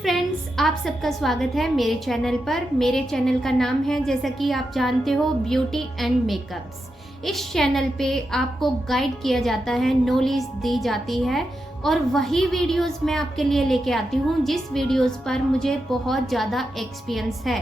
Friends, आप सबका स्वागत है मेरे चैनल पर। मेरे चैनल का नाम है, जैसा कि आप जानते हो, ब्यूटी एंड मेकअप्स। इस चैनल पे आपको गाइड किया जाता है, नॉलेज दी जाती है और वही वीडियोस मैं आपके लिए लेके आती हूँ जिस वीडियोस पर मुझे बहुत ज़्यादा एक्सपीरियंस है।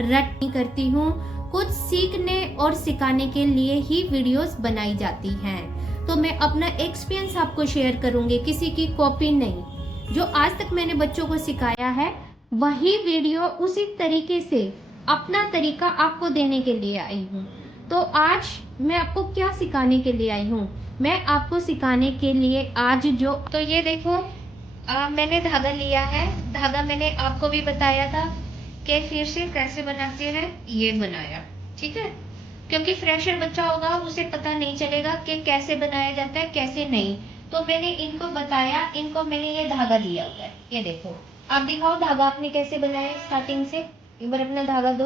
रट नहीं करती हूँ, कुछ सीखने और सिखाने के लिए ही वीडियोस बनाई जाती हैं। तो मैं अपना एक्सपीरियंस आपको शेयर करूँगी, किसी की कॉपी नहीं। जो आज तक मैंने बच्चों को सिखाया है वही वीडियो उसी तरीके से अपना तरीका आपको देने के लिए आई हूँ। तो आज मैं आपको क्या सिखाने के लिए आई हूँ? मैं आपको सिखाने के लिए आज तो ये देखो, मैंने धागा लिया है। धागा मैंने आपको भी बताया था कि फिर से कैसे बनाते हैं, ये बनाया, ठीक है। क्योंकि फ्रेशर बच्चा होगा, उसे पता नहीं चलेगा कि कैसे बनाया जाता है कैसे नहीं। तो मैंने इनको बताया, इनको मैंने ये धागा दिया हुआ है, ये देखो। आप दिखाओ धागा आपने कैसे बनाया स्टार्टिंग से। एक बार अपना धागा दो।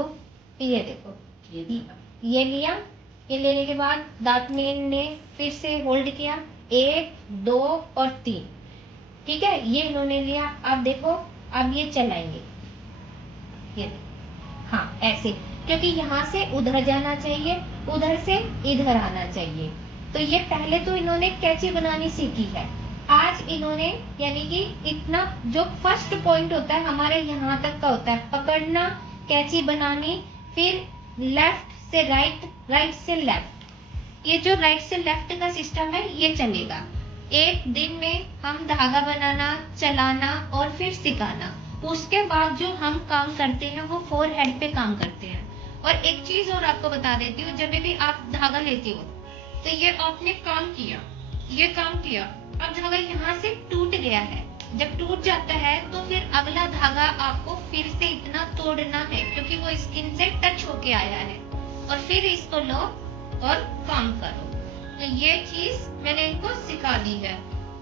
ये देखो, ये लिया। ये लेने के बाद दांत में ने फिर से होल्ड किया, 1 2 और 3, ठीक है। ये इन्होंने लिया। आप देखो, अब ये चलाएंगे, ये हाँ ऐसे, क्योंकि यहाँ से उधर जाना चाहिए, उधर से इधर आना चाहिए। तो ये पहले तो इन्होंने कैंची बनानी सीखी है। आज इन्होंने, यानी कि इतना जो फर्स्ट पॉइंट होता है हमारे यहाँ तक का होता है, पकड़ना, कैंची बनानी, फिर लेफ्ट से राइट, राइट से लेफ्ट। ये जो राइट से लेफ्ट का सिस्टम है ये चलेगा। एक दिन में हम धागा बनाना, चलाना और फिर सिखाना। उसके बाद जो हम काम करते हैं वो फोरहेड पे काम करते हैं। और एक चीज और आपको बता देती हूँ, जब भी आप धागा लेते हो तो ये आपने काम किया, ये काम किया, अब धागा यहाँ से टूट गया है। जब टूट जाता है तो फिर अगला धागा आपको फिर से इतना तोड़ना है, क्योंकि वो स्किन से टच होके आया है। और फिर इसको लो और काम करो। तो ये चीज मैंने इनको सिखा दी है।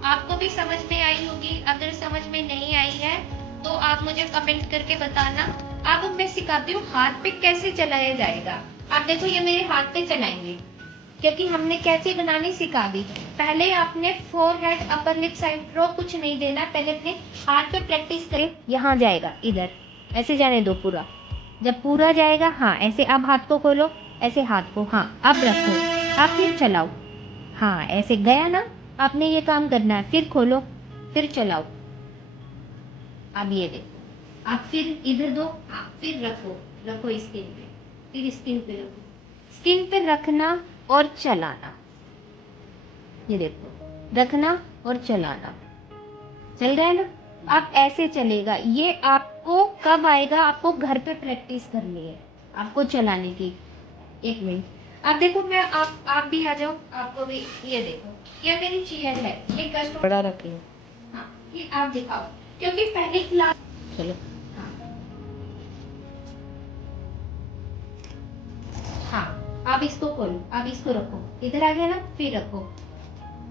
आपको भी समझ में आई होगी। अगर समझ में नहीं आई है तो आप मुझे कमेंट करके बताना। अब मैं सिखाती हूँ हाथ पे कैसे चलाया जाएगा। आप देखो, ये मेरे हाथ पे चलाएंगे, क्योंकि हमने कैसे बनानी सिखा दी। पहले आपने फोरहेड, अपर लिप साइड रो कुछ नहीं देना, पहले अपने हाथ पे प्रैक्टिस करें। यहाँ जाएगा, इधर ऐसे जाने दो पूरा। जब पूरा जाएगा, हाँ ऐसे। अब हाथ को खोलो, ऐसे हाथ को, हाँ अब रखो, अब फिर चलाओ। हाँ ऐसे गया ना, आपने ये काम करना है। फिर खोलो, फिर चलाओ। अब ये देखो, आप फिर इधर दो, फिर रखो, रखो स्किन पे, फिर स्किन पे रखो, स्किन पे रखना और चलाना। ये देखो, रखना और चलाना। चल रहा है ना। आप ऐसे चलेगा। ये आपको कब आएगा? आपको घर पे प्रैक्टिस करनी है आपको चलाने की। 1 मिनट, आप देखो, मैं आप भी आ जाओ, आपको भी। ये देखो, ये मेरी चेयर है, ये कस्टमर बड़ा रखी है। हाँ, ये आप दिखाओ, क्योंकि पहली क्लास। चलो, हाँ हाँ, आप इसको खोलो, आप इसको रखो, इधर आ गया ना, फिर रखो,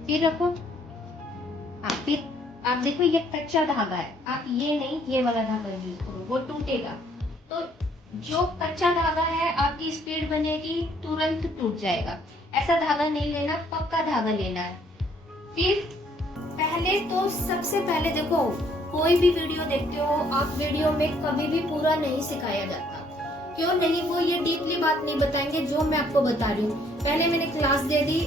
फिर रखो। हाँ, फिर आप देखो, ये कच्चा धागा है, आप ये नहीं, ये वाला धागा यूज करो, वो टूटेगा। तो जो कच्चा धागा है, आपकी स्पीड बनेगी, तुरंत टूट जाएगा। ऐसा धागा नहीं लेना, पक्का धागा लेना है। फिर पहले तो सबसे पहले देखो, कोई भी वीडियो देखते हो आप, वीडियो में कभी भी पूरा नहीं सिखाया जाता। क्यों नहीं? वो ये डीपली बात नहीं बताएंगे जो मैं आपको बता रही हूँ। पहले मैंने क्लास दे दी,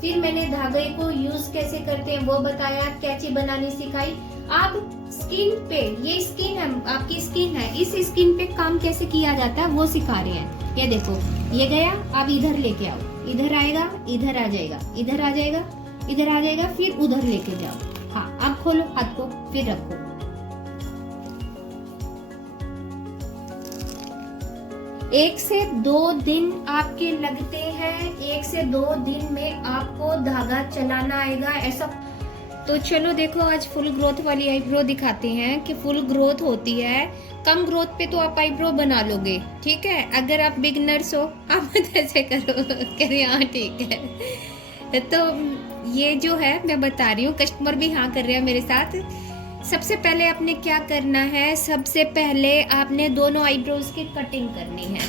फिर मैंने धागे को यूज कैसे करते हैं वो बताया, कैंची बनानी सिखाई। आप स्किन पे, ये स्किन है, आपकी स्किन है, इस स्किन पे काम कैसे किया जाता है वो सिखा रहे हैं। ये देखो, ये गया, आप इधर लेके आओ, इधर आएगा, इधर आ जाएगा, इधर आ जाएगा, इधर आ जाएगा, फिर उधर लेके जाओ। हाँ, अब खोलो हाथ को, फिर रखो। 1 से 2 दिन आपके लगते हैं। 1 से 2 दिन में आपको धागा चलाना आएगा। ऐसा तो चलो देखो, आज फुल ग्रोथ वाली आईब्रो दिखाते हैं कि फुल ग्रोथ होती है। कम ग्रोथ पे तो आप आईब्रो बना लोगे, ठीक है। अगर आप बिगनर्स हो, आप ऐसे करो, करें, हाँ ठीक है। तो ये जो है मैं बता रही हूँ, कस्टमर भी हाँ कर रहे हैं मेरे साथ। सबसे पहले आपने क्या करना है, सबसे पहले आपने दोनों आईब्रोज की कटिंग करनी है।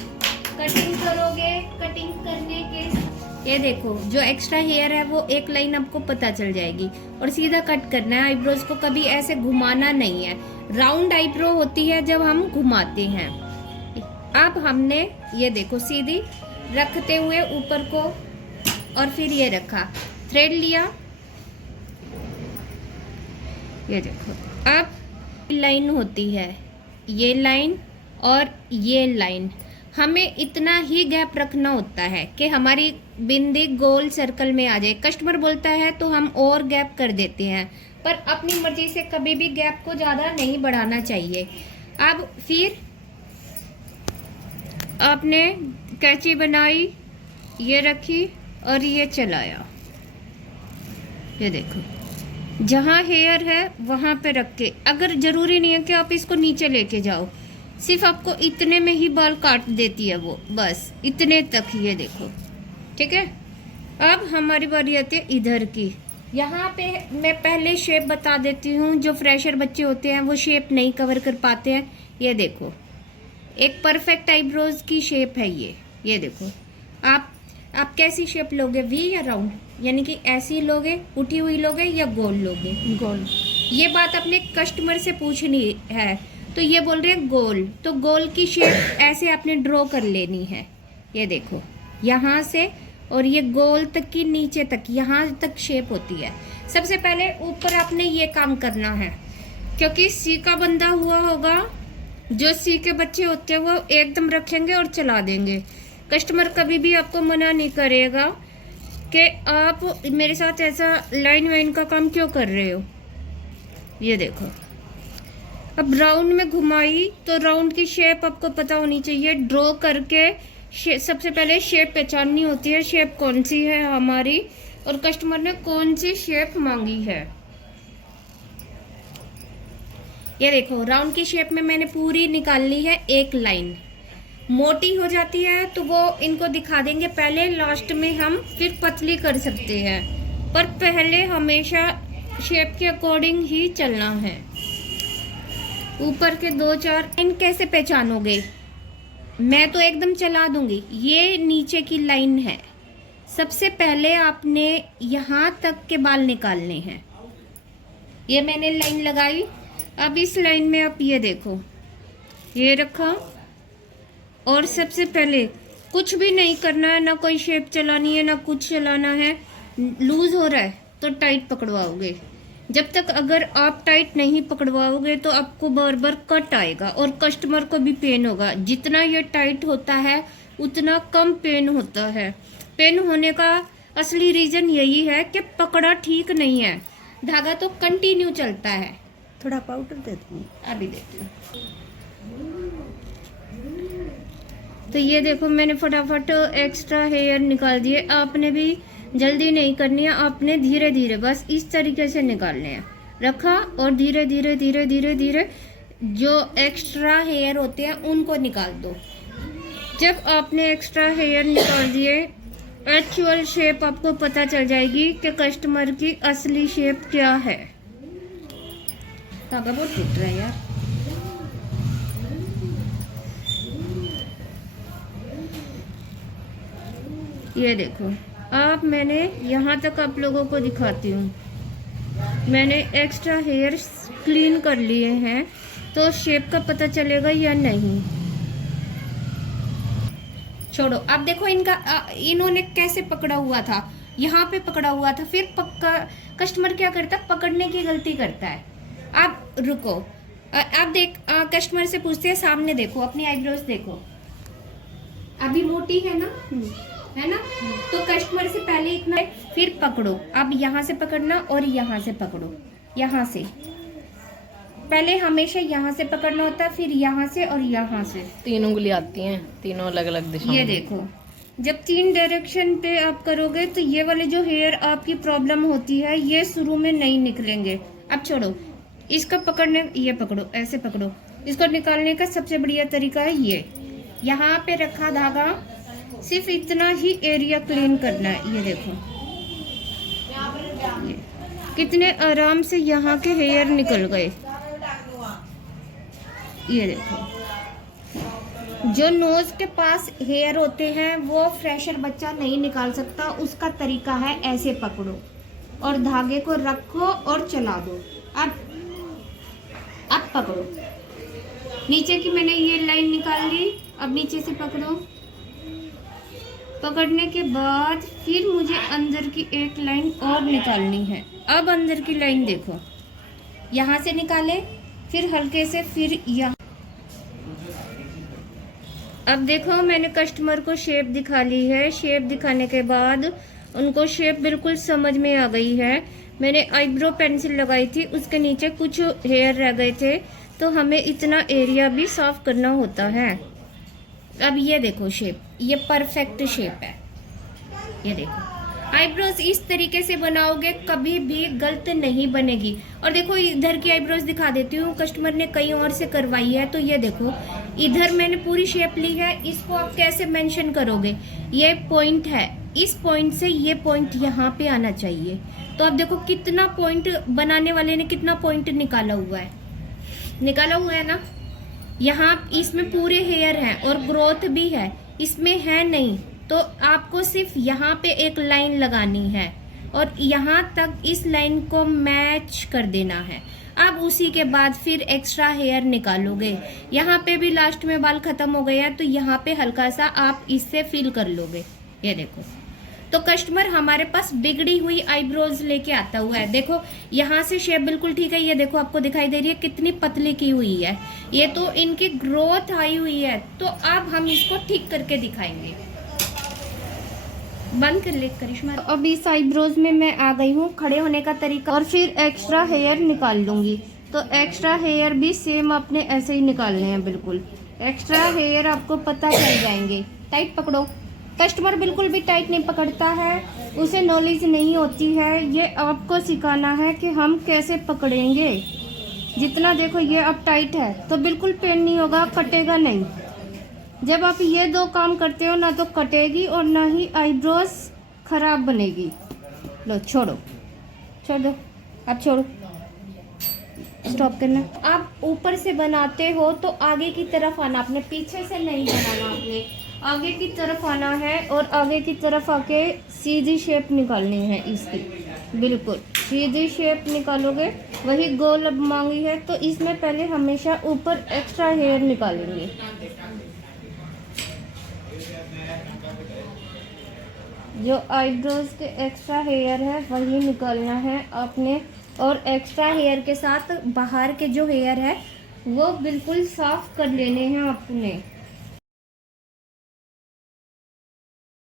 कटिंग करोगे, कटिंग करने के ये देखो जो एक्स्ट्रा हेयर है वो एक लाइन आपको पता चल जाएगी। और सीधा कट करना है आईब्रोज को, कभी ऐसे घुमाना नहीं है। राउंड आईब्रो होती है जब हम घुमाते हैं। अब हमने ये देखो सीधी रखते हुए ऊपर को, और फिर ये रखा, थ्रेड लिया, ये देखो। अब लाइन होती है, ये लाइन और ये लाइन, हमें इतना ही गैप रखना होता है कि हमारी बिंदी गोल सर्कल में आ जाए। कस्टमर बोलता है तो हम और गैप कर देते हैं, पर अपनी मर्जी से कभी भी गैप को ज़्यादा नहीं बढ़ाना चाहिए। अब फिर आपने कैंची बनाई, ये रखी और ये चलाया, ये देखो जहाँ हेयर है वहाँ पे रख के। अगर ज़रूरी नहीं है कि आप इसको नीचे लेके जाओ, सिर्फ आपको इतने में ही बाल काट देती है वो, बस इतने तक, ये देखो, ठीक है। अब हमारी बारी आती है इधर की। यहाँ पे मैं पहले शेप बता देती हूँ, जो फ्रेशर बच्चे होते हैं वो शेप नहीं कवर कर पाते हैं। ये देखो एक परफेक्ट आईब्रोज की शेप है ये देखो। आप कैसी शेप लोगे, वी या राउंड, यानी कि ऐसी लोगे, उठी हुई लोगे या गोल लोगे? गोल। ये बात अपने कस्टमर से पूछनी है, तो ये बोल रहे हैं गोल, तो गोल की शेप ऐसे आपने ड्रॉ कर लेनी है। ये देखो यहाँ से और ये गोल तक की नीचे तक, यहाँ तक शेप होती है। सबसे पहले ऊपर आपने ये काम करना है, क्योंकि सी का बंधा हुआ होगा, जो सी के बच्चे होते हैं वो एकदम रखेंगे और चला देंगे। कस्टमर कभी भी आपको मना नहीं करेगा कि आप मेरे साथ ऐसा लाइन वाइन का काम क्यों कर रहे हो। ये देखो अब राउंड में घुमाई, तो राउंड की शेप आपको पता होनी चाहिए। ड्रॉ करके सबसे पहले शेप पहचाननी होती है, शेप कौन सी है हमारी और कस्टमर ने कौन सी शेप मांगी है। ये देखो राउंड की शेप में मैंने पूरी निकाल ली है एक लाइन। मोटी हो जाती है तो वो इनको दिखा देंगे पहले, लास्ट में हम फिर पतली कर सकते हैं, पर पहले हमेशा शेप के अकॉर्डिंग ही चलना है। ऊपर के 2-4 लाइन कैसे पहचानोगे? मैं तो एकदम चला दूंगी। ये नीचे की लाइन है, सबसे पहले आपने यहाँ तक के बाल निकालने हैं। ये मैंने लाइन लगाई। अब इस लाइन में आप ये देखो, ये रखा, और सबसे पहले कुछ भी नहीं करना है, ना कोई शेप चलानी है ना कुछ चलाना है। लूज हो रहा है तो टाइट पकड़वाओगे। जब तक अगर आप टाइट नहीं पकड़वाओगे तो आपको बार बार कट आएगा और कस्टमर को भी पेन होगा। जितना ये टाइट होता है उतना कम पेन होता है। पेन होने का असली रीज़न यही है कि पकड़ा ठीक नहीं है। धागा तो कंटिन्यू चलता है। थोड़ा पाउडर देती हूँ, अभी देती हूँ। तो ये देखो मैंने फटाफट एक्स्ट्रा हेयर निकाल दिए। आपने भी जल्दी नहीं करनी है, आपने धीरे धीरे बस इस तरीके से निकालने हैं। रखा और धीरे धीरे धीरे धीरे धीरे जो एक्स्ट्रा हेयर होते हैं उनको निकाल दो। जब आपने एक्स्ट्रा हेयर निकाल दिए, एक्चुअल शेप आपको पता चल जाएगी कि कस्टमर की असली शेप क्या है। धागा बहुत टूट रहा है यार। ये देखो अब मैंने यहाँ तक आप लोगों को दिखाती हूँ। मैंने एक्स्ट्रा हेयर क्लीन कर लिए हैं, तो शेप का पता चलेगा या नहीं। छोड़ो, अब देखो इन्होंने कैसे पकड़ा हुआ था, यहाँ पे पकड़ा हुआ था। फिर कस्टमर क्या करता है, पकड़ने की गलती करता है। आप रुको, आप कस्टमर से पूछते हैं, सामने देखो, अपनी आईब्रोज देखो, अभी मोटी है ना, है ना। तो कस्टमर से पहले इतना, फिर पकड़ो। अब यहाँ से पकड़ना और यहाँ से पकड़ो। यहाँ से पहले हमेशा यहाँ से पकड़ना होता है, फिर यहाँ से और यहाँ से। 3 उंगली आती हैं, तीनों अलग अलग दिशाओं में। ये देखो जब 3 डायरेक्शन पे आप करोगे तो ये वाले जो हेयर आपकी प्रॉब्लम होती है ये शुरू में नहीं निकलेंगे। अब छोड़ो, इसका पकड़ने, ये पकड़ो, ऐसे पकड़ो। इसको निकालने का सबसे बढ़िया तरीका है ये, यहाँ पे रखा धागा, सिर्फ इतना ही एरिया क्लीन करना है। ये देखो ये कितने आराम से यहाँ के हेयर निकल गए। ये देखो जो नोज के पास हेयर होते हैं वो फ्रेशर बच्चा नहीं निकाल सकता। उसका तरीका है ऐसे पकड़ो और धागे को रखो और चला दो। अब पकड़ो, नीचे की मैंने ये लाइन निकाल ली। अब नीचे से पकड़ो, पकड़ने के बाद फिर मुझे अंदर की एक लाइन और निकालनी है। अब अंदर की लाइन देखो, यहाँ से निकाले, फिर हल्के से, फिर यहाँ। अब देखो मैंने कस्टमर को शेप दिखा ली है। शेप दिखाने के बाद उनको शेप बिल्कुल समझ में आ गई है। मैंने आईब्रो पेंसिल लगाई थी, उसके नीचे कुछ हेयर रह गए थे, तो हमें इतना एरिया भी साफ करना होता है। अब ये देखो शेप, ये परफेक्ट शेप है। ये देखो आईब्रोज इस तरीके से बनाओगे कभी भी गलत नहीं बनेगी। और देखो इधर की आईब्रोज दिखा देती हूँ, कस्टमर ने कहीं और से करवाई है। तो ये देखो इधर मैंने पूरी शेप ली है। इसको आप कैसे मेंशन करोगे? ये पॉइंट है, इस पॉइंट से ये पॉइंट यहाँ पे आना चाहिए। तो अब देखो कितना पॉइंट बनाने वाले ने कितना पॉइंट निकाला हुआ है ना। यहाँ इसमें पूरे हेयर हैं और ग्रोथ भी है, इसमें है नहीं। तो आपको सिर्फ यहाँ पे एक लाइन लगानी है और यहाँ तक इस लाइन को मैच कर देना है। अब उसी के बाद फिर एक्स्ट्रा हेयर निकालोगे। यहाँ पे भी लास्ट में बाल खत्म हो गए हैं, तो यहाँ पे हल्का सा आप इससे फिल कर लोगे। ये देखो, तो कस्टमर हमारे पास बिगड़ी हुई आईब्रोज लेके आता हुआ है। देखो यहाँ से शेप बिल्कुल ठीक है। ये देखो आपको दिखाई दे रही है कितनी पतली की हुई है। ये तो इनकी ग्रोथ आई हुई है। तो अब हम इसको ठीक करके दिखाएंगे। बंद कर ले करिश्मा। तो अब इस आईब्रोज में मैं आ गई हूँ। खड़े होने का तरीका और फिर एक्स्ट्रा हेयर निकाल लूंगी। तो एक्स्ट्रा हेयर भी सेम आपने ऐसे ही निकालने हैं। बिल्कुल एक्स्ट्रा हेयर आपको पता चल जाएंगे। टाइट पकड़ो। कस्टमर बिल्कुल भी टाइट नहीं पकड़ता है, उसे नॉलेज नहीं होती है। ये आपको सिखाना है कि हम कैसे पकड़ेंगे। जितना देखो ये अब टाइट है तो बिल्कुल पेन नहीं होगा, कटेगा नहीं। जब आप ये दो काम करते हो ना, तो कटेगी और ना ही आईब्रोज खराब बनेगी। लो छोड़ दो, अब छोड़ो, स्टॉप करना। आप ऊपर से बनाते हो तो आगे की तरफ आना, आपने पीछे से नहीं बनाना। आपने आगे की तरफ आना है और आगे की तरफ आके सीधी शेप निकालनी है इसकी। बिल्कुल सीधी शेप निकालोगे। वही गोल अब मांगी है, तो इसमें पहले हमेशा ऊपर एक्स्ट्रा हेयर निकालेंगे। जो आईब्रोज के एक्स्ट्रा हेयर है वही निकालना है आपने। और एक्स्ट्रा हेयर के साथ बाहर के जो हेयर है वो बिल्कुल साफ कर लेने हैं आपने।